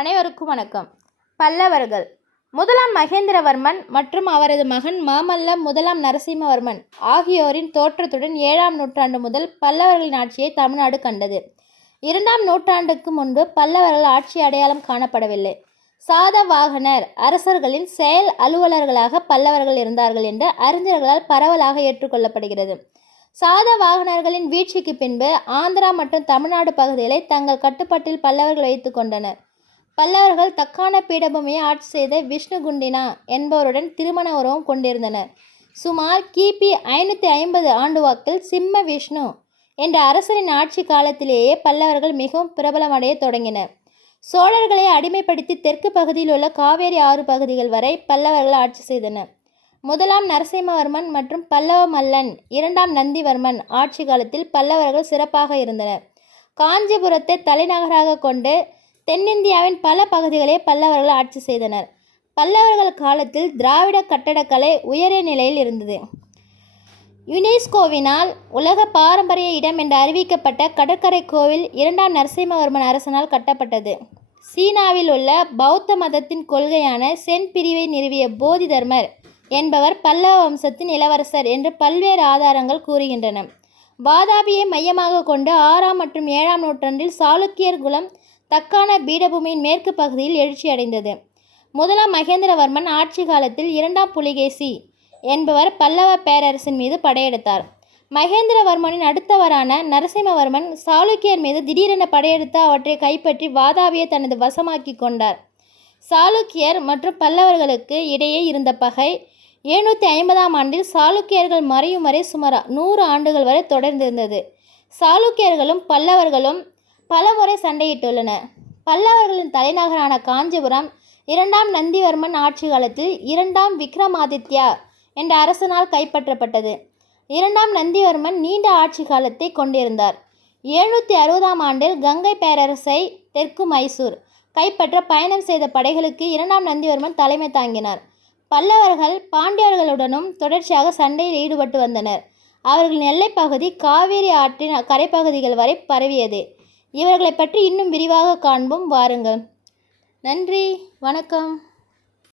அனைவருக்கும் வணக்கம். பல்லவர்கள் முதலாம் மகேந்திரவர்மன் மற்றும் அவரது மகன் மாமல்ல முதலாம் நரசிம்மவர்மன் ஆகியோரின் தோற்றத்துடன் ஏழாம் நூற்றாண்டு முதல் பல்லவர்களின் ஆட்சியை தமிழ்நாடு கண்டது. இரண்டாம் நூற்றாண்டுக்கு முன்பு பல்லவர்கள் ஆட்சி அடையாளம் காணப்படவில்லை. சாதவாகனர் அரசர்களின் செயல் அலுவலர்களாக பல்லவர்கள் இருந்தார்கள் என்று அறிஞர்களால் பரவலாக ஏற்றுக்கொள்ளப்படுகிறது. சாத வாகனர்களின் வீழ்ச்சிக்கு பின்பு ஆந்திரா மற்றும் தமிழ்நாடு பகுதிகளை தங்கள் கட்டுப்பாட்டில் பல்லவர்கள் வைத்து கொண்டனர். பல்லவர்கள் தக்கான பீடபூமியை ஆட்சி செய்த விஷ்ணுகுண்டினா என்பவருடன் திருமண உறவும் கொண்டிருந்தனர். சுமார் கிபி ஐநூற்றி ஐம்பது ஆண்டு வாக்கில் சிம்ம விஷ்ணு என்ற அரசரின் ஆட்சி காலத்திலேயே பல்லவர்கள் மிகவும் பிரபலமடைய தொடங்கினர். சோழர்களை அடிமைப்படுத்தி தெற்கு பகுதியில் உள்ள காவேரி ஆறு பகுதிகள் வரை பல்லவர்கள் ஆட்சி செய்தனர். முதலாம் நரசிம்மவர்மன் மற்றும் பல்லவ மல்லன் இரண்டாம் நந்திவர்மன் ஆட்சி காலத்தில் பல்லவர்கள் சிறப்பாக இருந்தனர். காஞ்சிபுரத்தை தலைநகராக கொண்டு தென்னிந்தியாவின் பல பகுதிகளை பல்லவர்கள் ஆட்சி செய்தனர். பல்லவர்கள் காலத்தில் திராவிட கட்டடக்கலை உயரிய நிலையில் இருந்தது. யுனெஸ்கோவினால் உலக பாரம்பரிய இடம் என்று அறிவிக்கப்பட்ட கடற்கரை கோவில் இரண்டாம் நரசிம்மவர்மன் அரசனால் கட்டப்பட்டது. சீனாவில் உள்ள பௌத்த மதத்தின் கொள்கையான சென் பிரிவை நிறுவிய போதி தர்மர் என்பவர் பல்லவ வம்சத்தின் இளவரசர் என்று பல்வேறு ஆதாரங்கள் கூறுகின்றன. வாதாபியை மையமாக கொண்டு ஆறாம் மற்றும் ஏழாம் நூற்றாண்டில் சாளுக்கியர் குலம் தக்கான பீடபூமியின் மேற்கு பகுதியில் எழுச்சியடைந்தது முதலாம் மகேந்திரவர்மன் ஆட்சி காலத்தில் இரண்டாம் புலிகேசி என்பவர் பல்லவ பேரரசின் மீது படையெடுத்தார். மகேந்திரவர்மனின் அடுத்தவரான நரசிம்மவர்மன் சாளுக்கியர் மீது திடீரென படையெடுத்து அவற்றை கைப்பற்றி வாதாபியை தனது வசமாக்கி கொண்டார். சாளுக்கியர் மற்றும் பல்லவர்களுக்கு இடையே இருந்த பகை எழுநூற்றி ஐம்பதாம் ஆண்டில் சாளுக்கியர்கள் மறையும் வரை சுமார் நூறு ஆண்டுகள் வரை தொடர்ந்திருந்தது. சாளுக்கியர்களும் பல்லவர்களும் பலமுறை சண்டையிட்டுள்ளன. பல்லவர்களின் தலைநகரான காஞ்சிபுரம் இரண்டாம் நந்திவர்மன் ஆட்சி காலத்தில் இரண்டாம் விக்ரமாதித்யா என்ற அரசனால் கைப்பற்றப்பட்டது. இரண்டாம் நந்திவர்மன் நீண்ட ஆட்சி காலத்தை கொண்டிருந்தார். எழுநூற்றி அறுபதாம் ஆண்டில் கங்கை பேரரசை தெற்கு மைசூர் கைப்பற்ற பயணம் செய்த படைகளுக்கு இரண்டாம் நந்திவர்மன் தலைமை தாங்கினார். பல்லவர்கள் பாண்டியர்களுடனும் தொடர்ச்சியாக சண்டையில் ஈடுபட்டு வந்தனர். அவர்களின் எல்லைப்பகுதி காவேரி ஆற்றின் கரைப்பகுதிகள் வரை பரவியது. இவர்களை பற்றி இன்னும் விரிவாக காண்போம் வாருங்கள். நன்றி வணக்கம்.